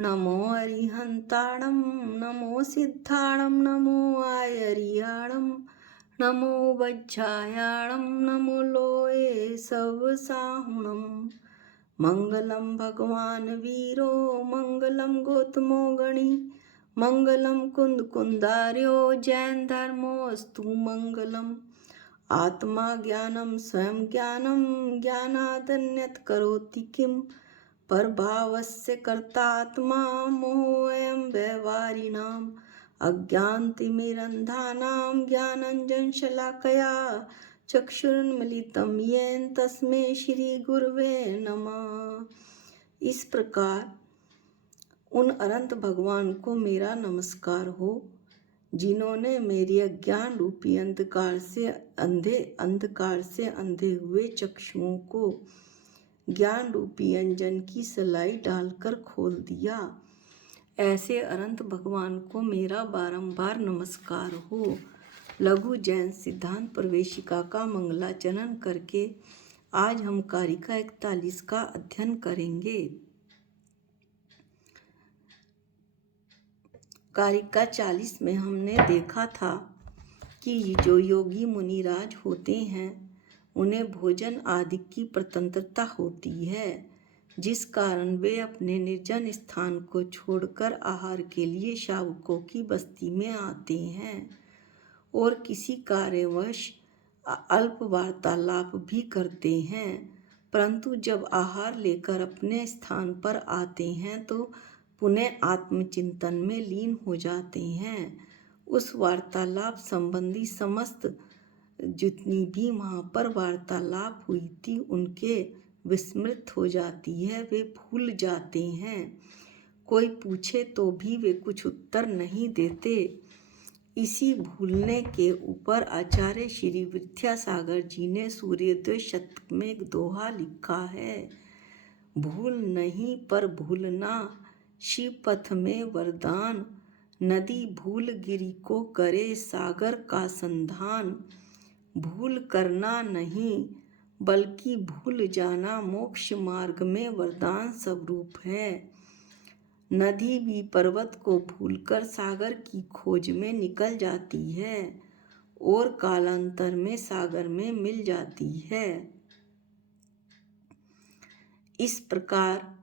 नमो अरिहंताणं नमो सिद्धाणं नमो आयरियाणं नमो वज्रायाणं नमो लोये सवसाहुणं। मंगलम भगवान वीरो मंगलम गौतमो गणी मंगलम कुंद कुंदार्यो जैन धर्मोस्तु मंगलम। आत्मा ज्ञानम स्वयं ज्ञानम ज्ञानादन्यत करोति किम परभावस्य कर्तात्मा मोहयं व्यवहारिणाम् अज्ञानतिमिरन्धानां ज्ञानाञ्जनशलाकया चक्षुरुन्मीलितं येन तस्मै श्री गुरुवे नमः। इस प्रकार उन अनंत भगवान को मेरा नमस्कार हो जिन्होंने मेरी अज्ञान रूपी अंधकार से अंधे हुए चक्षुओं को ज्ञान रूपी अंजन की सलाई डालकर खोल दिया। ऐसे अनंत भगवान को मेरा बारंबार नमस्कार हो। लघु जैन सिद्धांत प्रवेशिका का मंगलाचरण करके आज हम कारिका 41 का अध्ययन करेंगे। कारिका 40 में हमने देखा था कि जो योगी मुनिराज होते हैं उन्हें भोजन आदि की स्वतंत्रता होती है, जिस कारण वे अपने निर्जन स्थान को छोड़कर आहार के लिए शावकों की बस्ती में आते हैं और किसी कार्यवश अल्प वार्तालाप भी करते हैं, परंतु जब आहार लेकर अपने स्थान पर आते हैं तो पुनः आत्मचिंतन में लीन हो जाते हैं। उस वार्तालाप संबंधी समस्त जितनी भी वहाँ पर वार्तालाप हुई थी उनके विस्मृत हो जाती है, वे भूल जाते हैं। कोई पूछे तो भी वे कुछ उत्तर नहीं देते। इसी भूलने के ऊपर आचार्य श्री विद्यासागर जी ने सूर्योदय शतक में एक दोहा लिखा है। भूल नहीं पर भूलना शिव पथ में वरदान, नदी भूल गिरी को करे सागर का संधान। भूल करना नहीं बल्कि भूल जाना मोक्ष मार्ग में वरदान स्वरूप है। नदी भी पर्वत को भूलकर सागर की खोज में निकल जाती है और कालांतर में सागर में मिल जाती है। इस प्रकार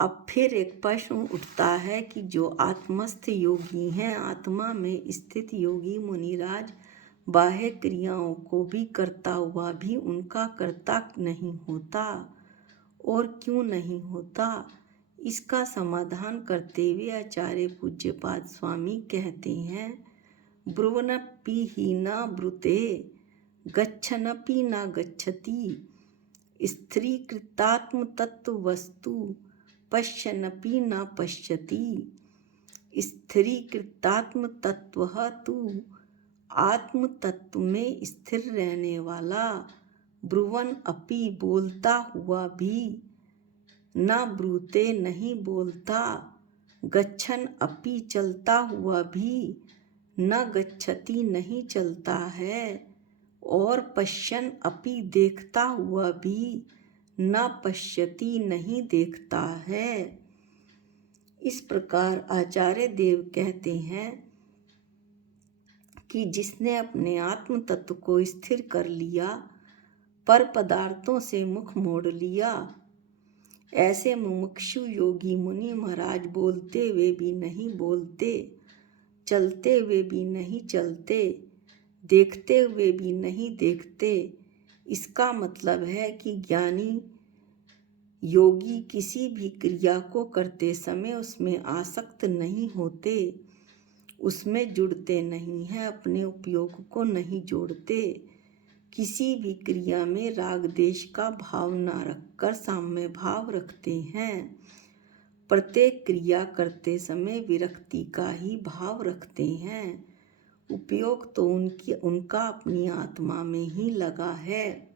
अब फिर एक प्रश्न उठता है कि जो आत्मस्थ योगी हैं, आत्मा में स्थित योगी मुनिराज बाह्य क्रियाओं को भी करता हुआ भी उनका कर्ता नहीं होता, और क्यों नहीं होता, इसका समाधान करते हुए आचार्य पूज्यपाद स्वामी कहते हैं, ब्रुवनपि ही न ब्रुते गच्छनपि न गच्छति स्थिरीकृतात्म तत्व वस्तु पश्यनपि न पश्यति। स्थिरीकृतात्म तत्व तु आत्म तत्व में स्थिर रहने वाला, ब्रुवन अपि बोलता हुआ भी, न ब्रूते नहीं बोलता, गच्छन अपि चलता हुआ भी, न गच्छति नहीं चलता है, और पश्यन अपि देखता हुआ भी, न पश्यति नहीं देखता है। इस प्रकार आचार्य देव कहते हैं कि जिसने अपने आत्म तत्व को स्थिर कर लिया, पर पदार्थों से मुख मोड़ लिया, ऐसे मुमुक्षु योगी मुनि महाराज बोलते हुए भी नहीं बोलते, चलते हुए भी नहीं चलते, देखते हुए भी नहीं देखते। इसका मतलब है कि ज्ञानी योगी किसी भी क्रिया को करते समय उसमें आसक्त नहीं होते, उसमें जुड़ते नहीं हैं, अपने उपयोग को नहीं जोड़ते, किसी भी क्रिया में राग देश का भाव न रखकर साम्य भाव रखते हैं, प्रत्येक क्रिया करते समय विरक्ति का ही भाव रखते हैं, उपयोग तो उनका अपनी आत्मा में ही लगा है।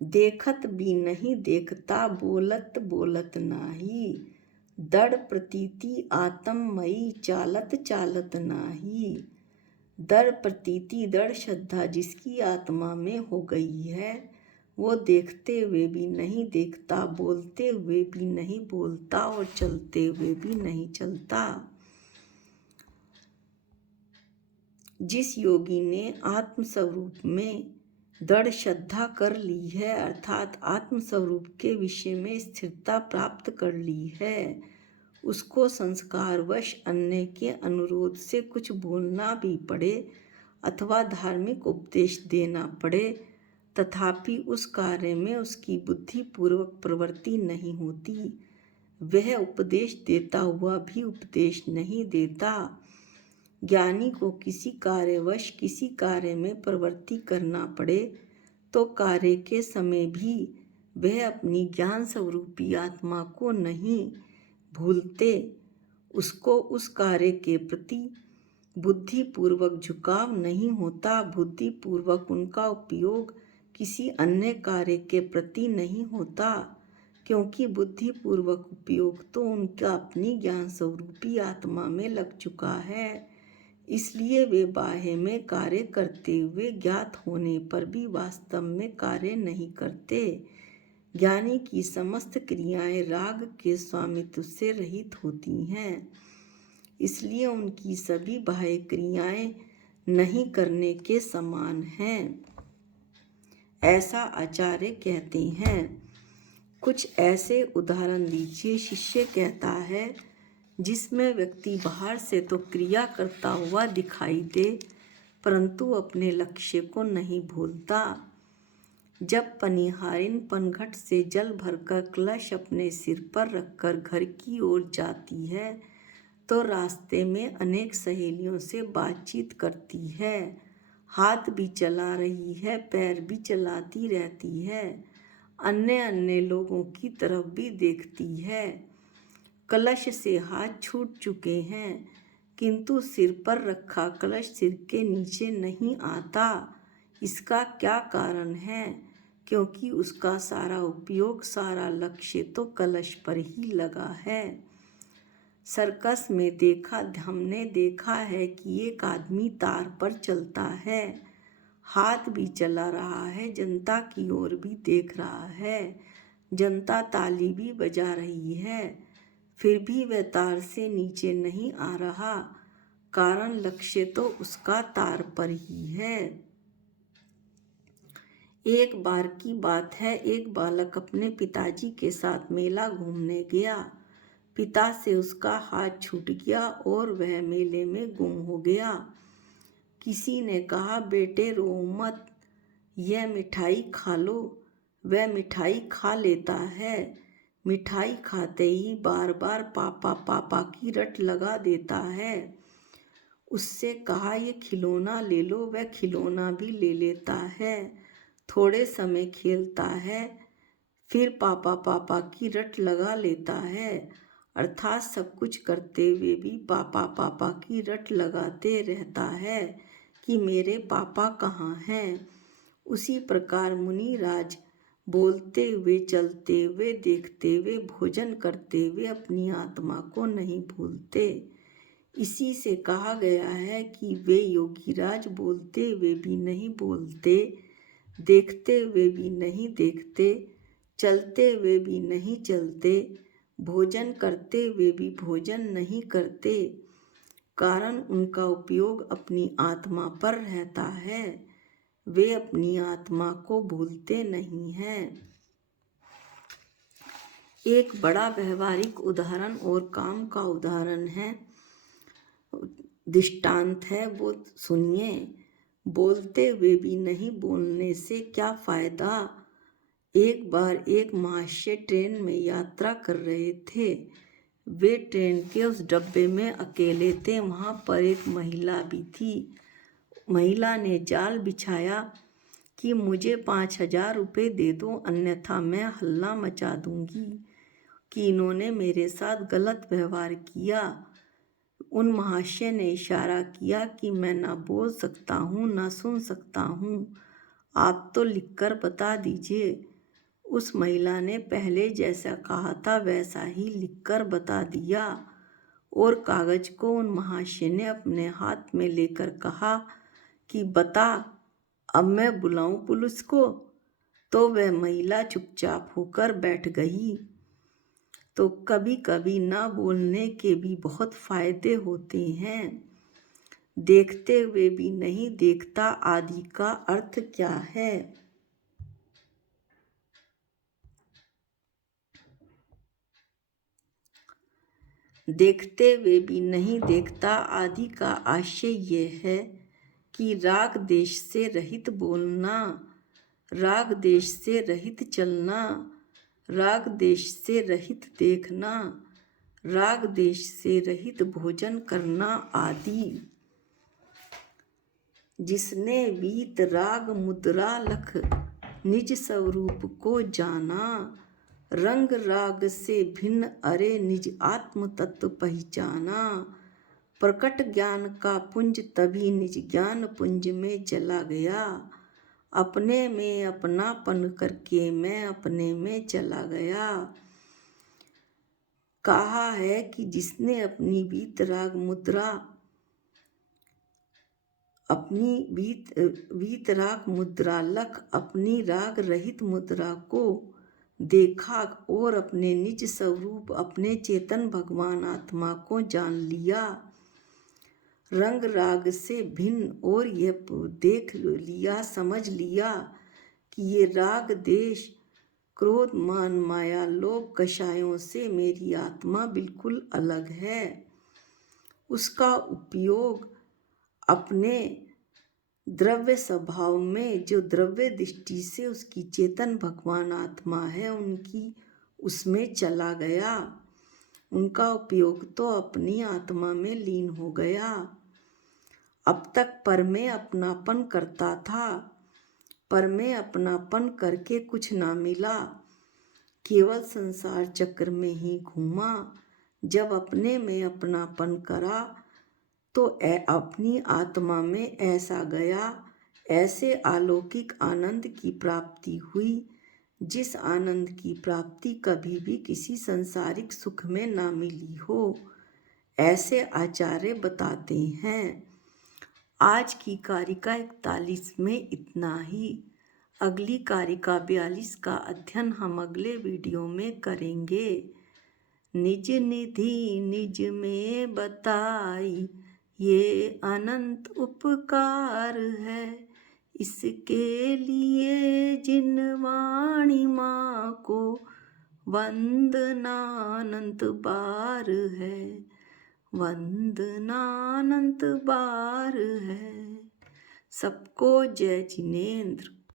देखत भी नहीं देखता बोलत बोलत नाही, दृढ़ प्रतीति आत्ममयी चालत चालत नाही। दृढ़ प्रतीति दृढ़ श्रद्धा जिसकी आत्मा में हो गई है वो देखते हुए भी नहीं देखता, बोलते हुए भी नहीं बोलता और चलते हुए भी नहीं चलता। जिस योगी ने आत्मस्वरूप में दृढ़ श्रद्धा कर ली है, अर्थात आत्मस्वरूप के विषय में स्थिरता प्राप्त कर ली है, उसको संस्कारवश अन्य के अनुरोध से कुछ बोलना भी पड़े अथवा धार्मिक उपदेश देना पड़े, तथापि उस कार्य में उसकी बुद्धिपूर्वक प्रवृत्ति नहीं होती। वह उपदेश देता हुआ भी उपदेश नहीं देता। ज्ञानी को किसी कार्यवश किसी कार्य में प्रवृत्ति करना पड़े तो कार्य के समय भी वह अपनी ज्ञान स्वरूपी आत्मा को नहीं भूलते। उसको उस कार्य के प्रति बुद्धिपूर्वक झुकाव नहीं होता। बुद्धिपूर्वक उनका उपयोग किसी अन्य कार्य के प्रति नहीं होता, क्योंकि बुद्धिपूर्वक उपयोग तो उनका अपनी ज्ञान स्वरूपी आत्मा में लग चुका है। इसलिए वे बाह्य में कार्य करते हुए ज्ञात होने पर भी वास्तव में कार्य नहीं करते। ज्ञानी की समस्त क्रियाएं राग के स्वामित्व से रहित होती हैं, इसलिए उनकी सभी बाह्य क्रियाएं नहीं करने के समान हैं, ऐसा आचार्य कहते हैं। कुछ ऐसे उदाहरण दीजिए। शिष्य कहता है, जिसमें व्यक्ति बाहर से तो क्रिया करता हुआ दिखाई दे, परंतु अपने लक्ष्य को नहीं भूलता। जब पनिहारिन पनघट से जल भरकर कलश अपने सिर पर रखकर घर की ओर जाती है, तो रास्ते में अनेक सहेलियों से बातचीत करती है, हाथ भी चला रही है, पैर भी चलाती रहती है, अन्य अन्य लोगों की तरफ भी देखती है। कलश से हाथ छूट चुके हैं, किंतु सिर पर रखा कलश सिर के नीचे नहीं आता। इसका क्या कारण है? क्योंकि उसका सारा उपयोग, सारा लक्ष्य तो कलश पर ही लगा है। सर्कस में हमने देखा है कि एक आदमी तार पर चलता है, हाथ भी चला रहा है, जनता की ओर भी देख रहा है, जनता ताली भी बजा रही है, फिर भी वह तार से नीचे नहीं आ रहा। कारण लक्ष्य तो उसका तार पर ही है। एक बार की बात है, एक बालक अपने पिताजी के साथ मेला घूमने गया। पिता से उसका हाथ छूट गया और वह मेले में गुम हो गया। किसी ने कहा, बेटे रो मत, यह मिठाई खा लो। वह मिठाई खा लेता है। मिठाई खाते ही बार बार पापा पापा की रट लगा देता है। उससे कहा, ये खिलौना ले लो। वह खिलौना भी ले लेता है, थोड़े समय खेलता है, फिर पापा पापा की रट लगा लेता है। अर्थात सब कुछ करते हुए भी पापा पापा की रट लगाते रहता है कि मेरे पापा कहाँ हैं। उसी प्रकार मुनिराज बोलते हुए, चलते हुए, देखते हुए, भोजन करते हुए अपनी आत्मा को नहीं भूलते। इसी से कहा गया है कि वे योगीराज बोलते हुए भी नहीं बोलते, देखते हुए भी नहीं देखते, चलते हुए भी नहीं चलते, भोजन करते हुए भी भोजन नहीं करते। कारण उनका उपयोग अपनी आत्मा पर रहता है, वे अपनी आत्मा को भूलते नहीं हैं। एक बड़ा व्यवहारिक उदाहरण और काम का उदाहरण है, दृष्टांत है, वो सुनिए। बोलते हुए भी नहीं बोलने से क्या फायदा? एक बार एक महाशय ट्रेन में यात्रा कर रहे थे। वे ट्रेन के उस डब्बे में अकेले थे। वहाँ पर एक महिला भी थी। महिला ने जाल बिछाया कि मुझे 5,000 रुपये दे दो, अन्यथा मैं हल्ला मचा दूंगी कि इन्होंने मेरे साथ गलत व्यवहार किया। उन महाशय ने इशारा किया कि मैं ना बोल सकता हूँ, ना सुन सकता हूँ, आप तो लिखकर बता दीजिए। उस महिला ने पहले जैसा कहा था वैसा ही लिखकर बता दिया और कागज को उन महाशय ने अपने हाथ में लेकर कहा कि बता, अब मैं बुलाऊं पुलिस को? तो वह महिला चुपचाप होकर बैठ गई। तो कभी कभी ना बोलने के भी बहुत फायदे होते हैं। देखते हुए भी नहीं देखता आदि का अर्थ क्या है? देखते हुए भी नहीं देखता आदि का आशय यह है कि राग देश से रहित बोलना, राग देश से रहित चलना, राग देश से रहित देखना, राग देश से रहित भोजन करना आदि। जिसने वीत राग मुद्रा लख निज स्वरूप को जाना, रंग राग से भिन्न अरे निज आत्म तत्व पहचाना, प्रकट ज्ञान का पुंज तभी निज ज्ञान पुंज में चला गया, अपने में अपनापन करके मैं अपने में चला गया। कहा है कि जिसने अपनी वीतराग मुद्रा, अपनी वीतराग मुद्रा लख अपनी राग रहित मुद्रा को देखा और अपने निज स्वरूप अपने चेतन भगवान आत्मा को जान लिया, रंग राग से भिन्न, और यह देख लिया, समझ लिया कि ये राग देश क्रोध मान माया लोभ कषायों से मेरी आत्मा बिल्कुल अलग है। उसका उपयोग अपने द्रव्य स्वभाव में, जो द्रव्य दृष्टि से उसकी चेतन भगवान आत्मा है उनकी, उसमें चला गया। उनका उपयोग तो अपनी आत्मा में लीन हो गया। अब तक पर में अपनापन करता था, पर में अपनापन करके कुछ ना मिला, केवल संसार चक्र में ही घूमा। जब अपने में अपनापन करा तो अपनी आत्मा में ऐसा गया, ऐसे अलौकिक आनंद की प्राप्ति हुई जिस आनंद की प्राप्ति कभी भी किसी संसारिक सुख में ना मिली हो, ऐसे आचार्य बताते हैं। आज की कारिका 41 में इतना ही। अगली कारिका 42 का अध्ययन हम अगले वीडियो में करेंगे। निज निधि निज में बताई ये अनंत उपकार है, इसके लिए जिन वाणी माँ को वंदना अनंत बार है, वंदना अनंत बार है। सबको जय जिनेंद्र।